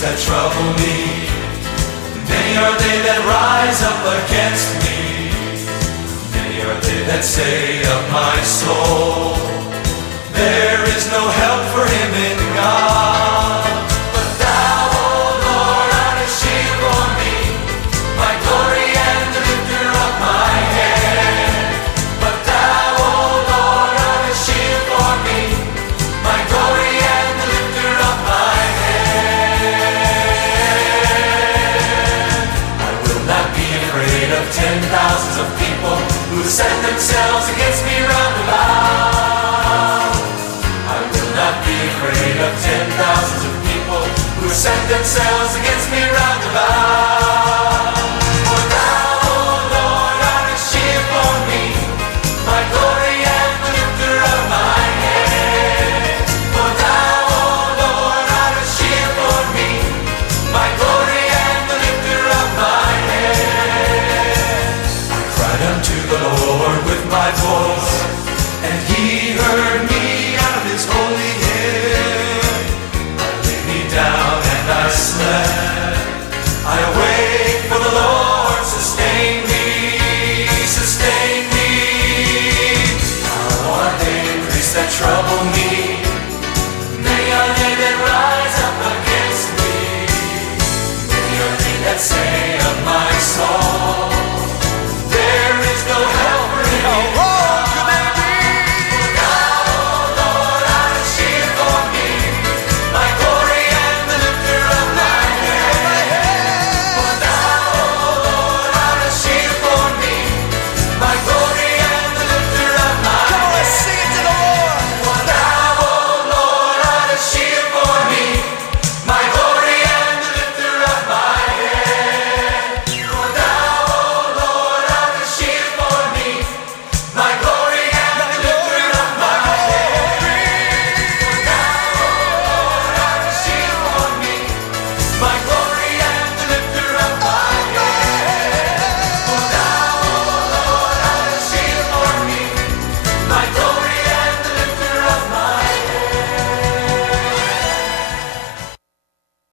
things that trouble me. Many are they that rise up against me. Many are they that say of my soul, there is no help for him in God. But thou, O Lord, art a shield for me, my glory and the lifter of my head. But thou, O Lord, art a shield for me, my glory and the lifter of my head. I will not be afraid of 10,000s of people who set themselves against me round about. Afraid of 10,000s of people who set themselves against me round about.